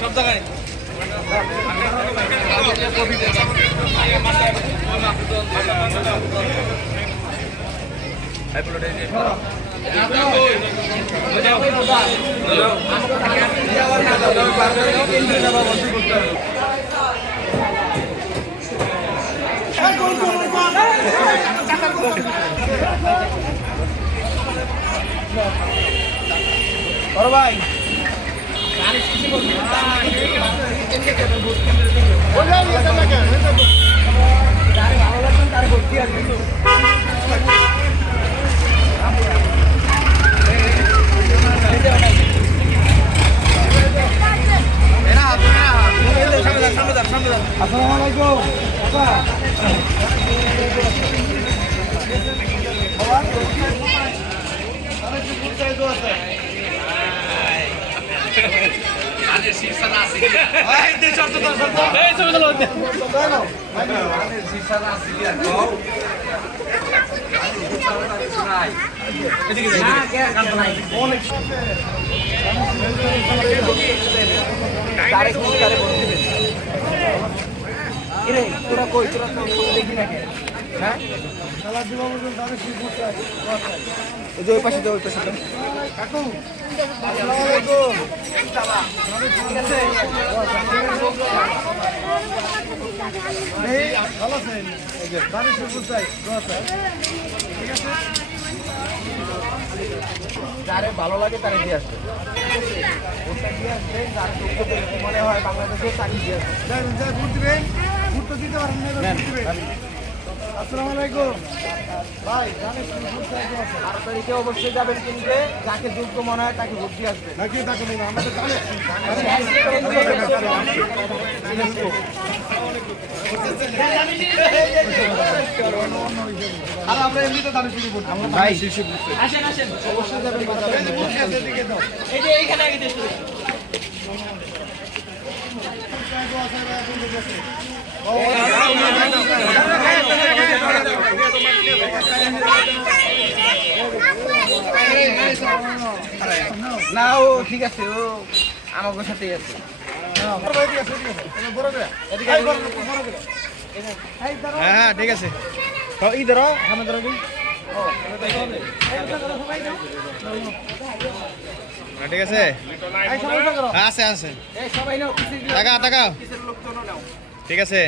সব জায়গায় ভাই আসসালামু আলাইকুম তোরা কই তোরা দেখি না হ্যাঁ ওই পাশে ওই পাশে কাকু ভালো আছেন যারে ভালো লাগে তারে দিয়ে আসবে মনে হয় বাংলাদেশের চাকরি দিয়ে আসবে। আসসালামু আলাইকুম ভাই তারিখে অবশ্যই যাবেন কিনতে যাকে যোগ্য মনে হয় তাকে ভোট দিয়ে আসবে নাকি তাকে আর আমরা এমনিতে দাঁড়িয়ে শুরু করব আমরা ভাই আসেন আসেন অবশ্যই যাবেন এই যে এইখানে আগে দিয়ে শুরু না ও ঠিক আছে ও আমার সাথেই আছে হ্যাঁ ঠিক আছে ই ধরো আমি ধরো ঠিক আছে আছে আছে টাকা টাকা ঠিক আছে